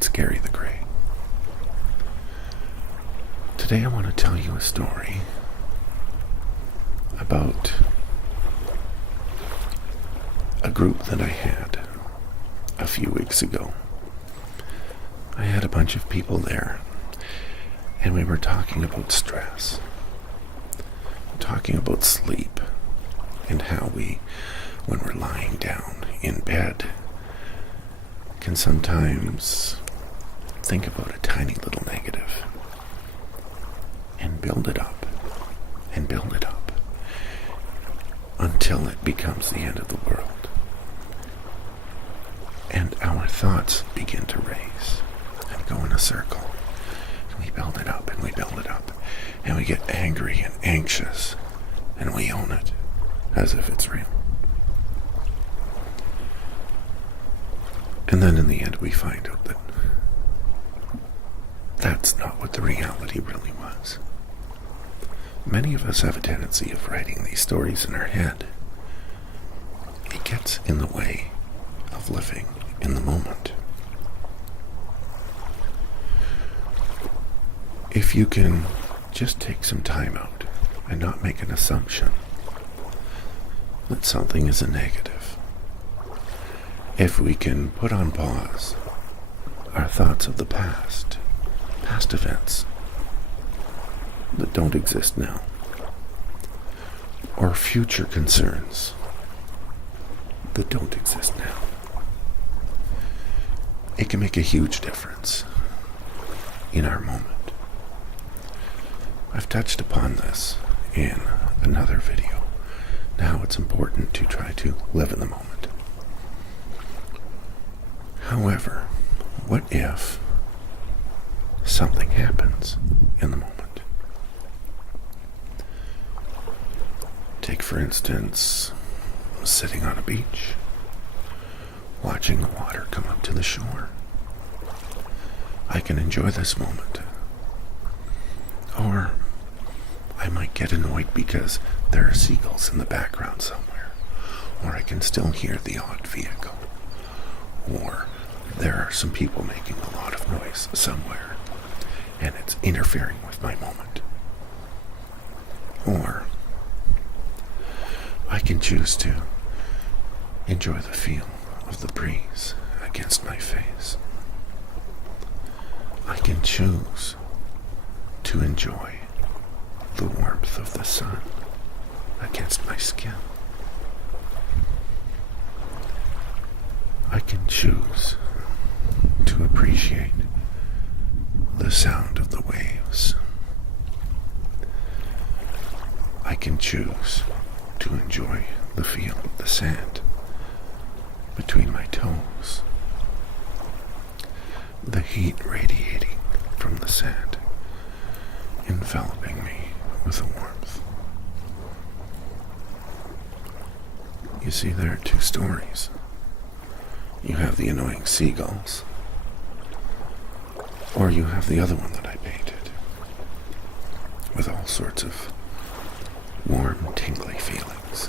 Let's carry the gray. Today I want to tell you a story about a group that I had a few weeks ago. I had a bunch of people there, and we were talking about stress, talking about sleep, and how we, when we're lying down in bed, can sometimes think about a tiny little negative and build it up and build it up until it becomes the end of the world. And our thoughts begin to race and go in a circle. And we build it up and we build it up. And we get angry and anxious and we own it as if it's real. And then in the end we find out that that's not what the reality really was. Many of us have a tendency of writing these stories in our head. It gets in the way of living in the moment. If you can just take some time out and not make an assumption that something is a negative, if we can put on pause our thoughts of the past events that don't exist now, or future concerns that don't exist now, it can make a huge difference in our moment. I've touched upon this in another video. Now it's important to try to live in the moment. However, what if something happens in the moment? Take, for instance, sitting on a beach, watching the water come up to the shore. I can enjoy this moment. Or I might get annoyed because there are seagulls in the background somewhere. Or I can still hear the odd vehicle. Or there are some people making a lot of noise somewhere, and it's interfering with my moment. Or I can choose to enjoy the feel of the breeze against my face. I can choose to enjoy the warmth of the sun against my skin. I can choose to appreciate the sound of the waves. I can choose to enjoy the feel of the sand between my toes, the heat radiating from the sand, enveloping me with a warmth. You see, there are two stories. You have the annoying seagulls, or you have the other one that I painted, with all sorts of warm, tingly feelings.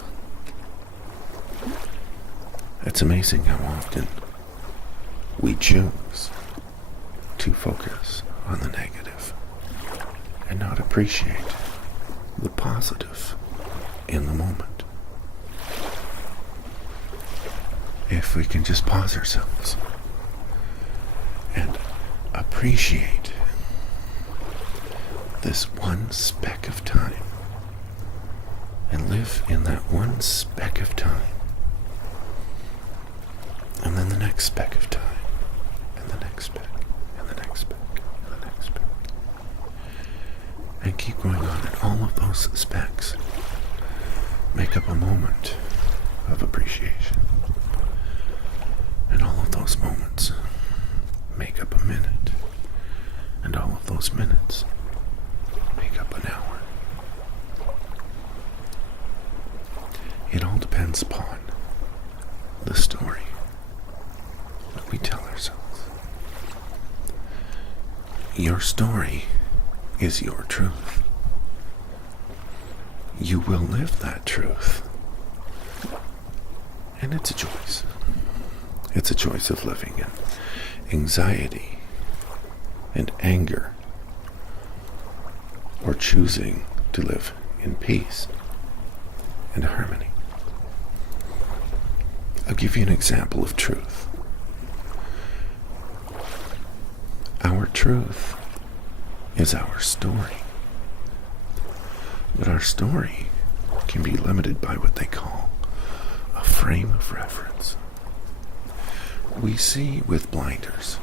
It's amazing how often we choose to focus on the negative and not appreciate the positive in the moment. If we can just pause ourselves and appreciate this one speck of time and live in that one speck of time, and then the next speck of time, and the next speck, and the next speck, and the next speck, and keep going on, and all of those specks make up a moment of appreciation. And all of those moments make up a minute. And all of those minutes make up an hour. It all depends upon the story that we tell ourselves. Your story is your truth. You will live that truth. And it's a choice. It's a choice of living in anxiety and anger, or choosing to live in peace and harmony. I'll give you an example of truth. Our truth is our story. But our story can be limited by what they call a frame of reference. We see with blinders.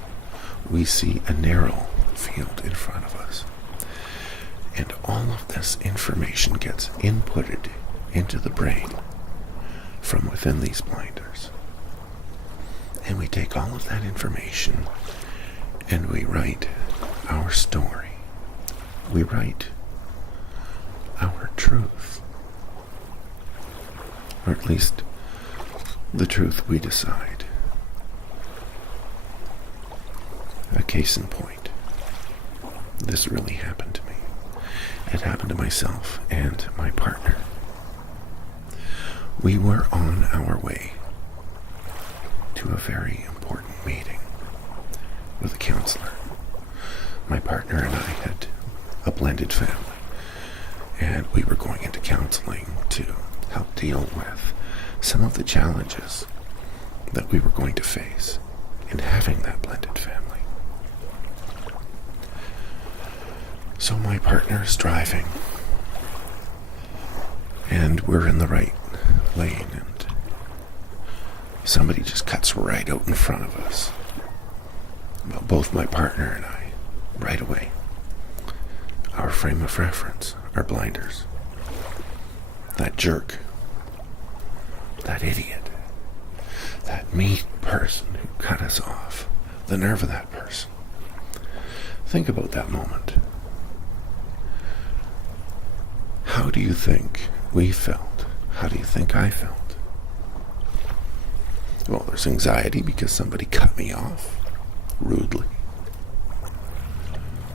We see a narrow field in front of us. And all of this information gets inputted into the brain from within these blinders. And we take all of that information and we write our story. We write our truth. Or at least the truth we decide. A case in point. This really happened to me. It happened to myself and my partner. We were on our way to a very important meeting with a counselor. My partner and I had a blended family, and we were going into counseling to help deal with some of the challenges that we were going to face in having that blended family. So my partner is driving, and we're in the right lane, and somebody just cuts right out in front of us. Well, both my partner and I, right away. Our frame of reference, our blinders. That jerk, that idiot, that mean person who cut us off, the nerve of that person. Think about that moment. How do you think we felt? How do you think I felt? Well, there's anxiety because somebody cut me off rudely.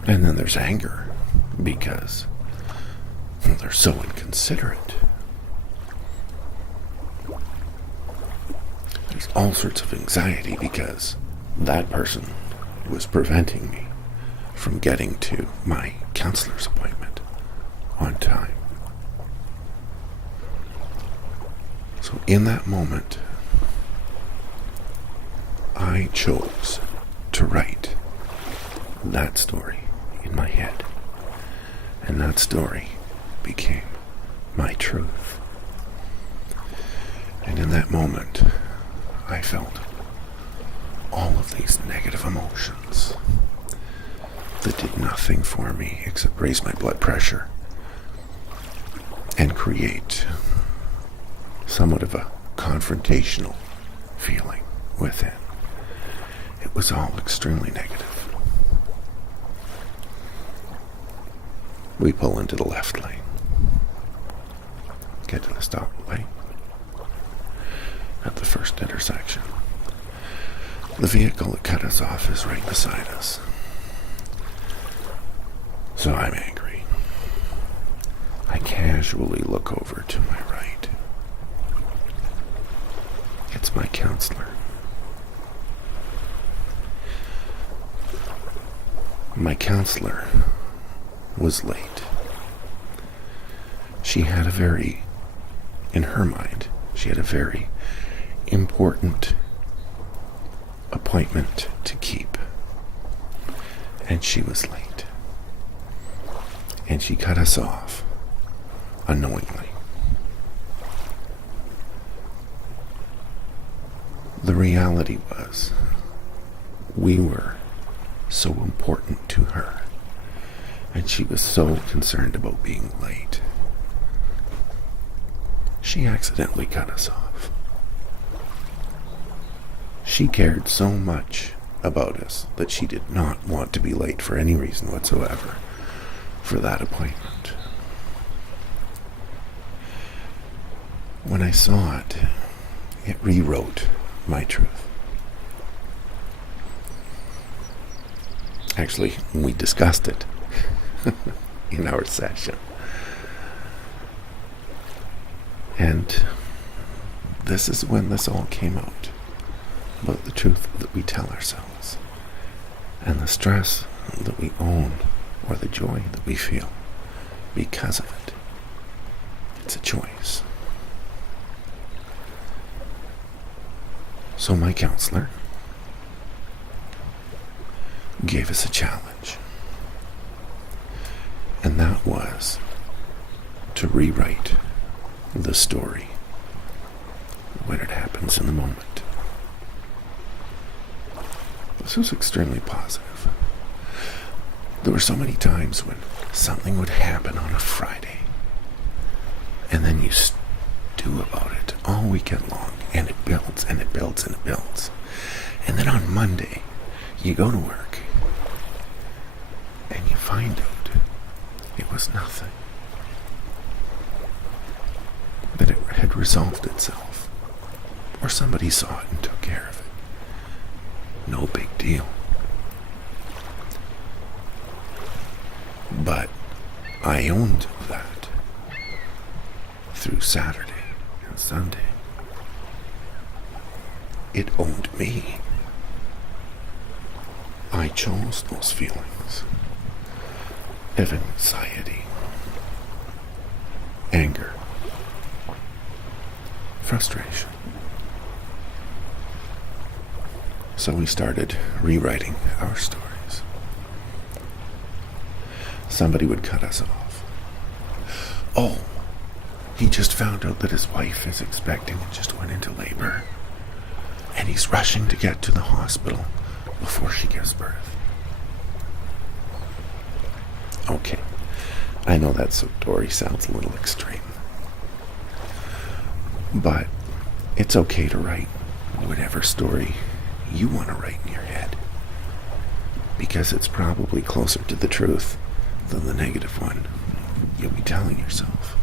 And then there's anger because they're so inconsiderate. There's all sorts of anxiety because that person was preventing me from getting to my counselor's appointment on time. So in that moment, I chose to write that story in my head. And that story became my truth. And in that moment, I felt all of these negative emotions that did nothing for me except raise my blood pressure and create somewhat of a confrontational feeling within. It was all extremely negative. We pull into the left lane. Get to the stop light at the first intersection. The vehicle that cut us off is right beside us. So I'm angry. I casually look over to my right. It's my counselor. My counselor was late. She had in her mind, she had a very important appointment to keep. And she was late. And she cut us off unknowingly. The reality was, we were so important to her, and she was so concerned about being late. She accidentally cut us off. She cared so much about us that she did not want to be late for any reason whatsoever for that appointment. When I saw it, it rewrote my truth. Actually, we discussed it in our session. And this is when this all came out, about the truth that we tell ourselves and the stress that we own or the joy that we feel because of it. It's a choice. So my counselor gave us a challenge, and that was to rewrite the story when it happens in the moment. This was extremely positive. There were so many times when something would happen on a Friday, and then you stew about it all weekend long, and it builds and it builds and it builds. And then on Monday, you go to work, and you find out it was nothing. That it had resolved itself, or somebody saw it and took care of it. No big deal. But I owned that through Saturday and Sunday. It owned me. I chose those feelings of anxiety, anger, frustration. So we started rewriting our stories. Somebody would cut us off. Oh, he just found out that his wife is expecting and just went into labor, and he's rushing to get to the hospital before she gives birth. Okay, I know that story sounds a little extreme, but it's okay to write whatever story you want to write in your head, because it's probably closer to the truth than the negative one you'll be telling yourself.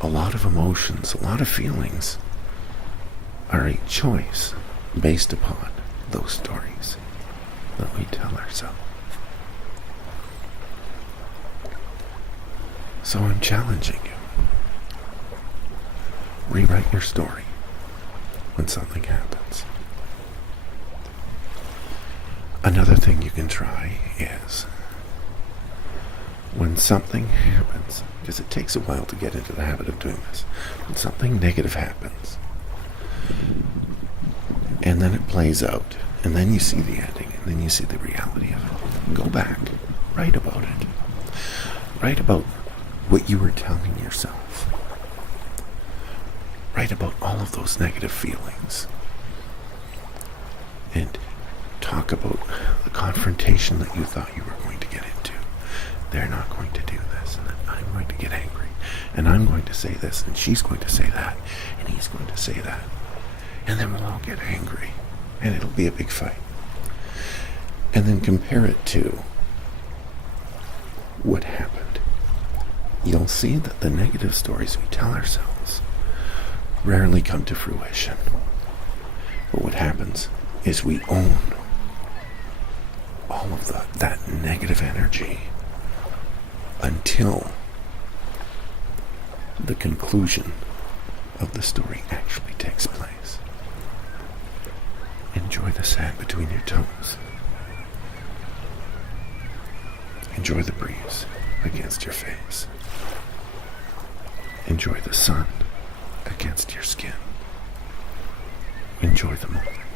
A lot of emotions, a lot of feelings are a choice based upon those stories that we tell ourselves. So I'm challenging you. Rewrite your story when something happens. Another thing you can try is when something happens, because it takes a while to get into the habit of doing this, when something negative happens, and then it plays out, and then you see the ending, and then you see the reality of it, go back, write about it. Write about what you were telling yourself. Write about all of those negative feelings. And talk about the confrontation that you thought you were going to get into. They're not going to do this, and then I'm going to get angry, and I'm going to say this, and she's going to say that, and he's going to say that. And then we'll all get angry, and it'll be a big fight. And then compare it to what happened. You'll see that the negative stories we tell ourselves rarely come to fruition. But what happens is we own all of that negative energy until the conclusion of the story actually takes place. Enjoy the sand between your toes. Enjoy the breeze against your face. Enjoy the sun against your skin. Enjoy the moment.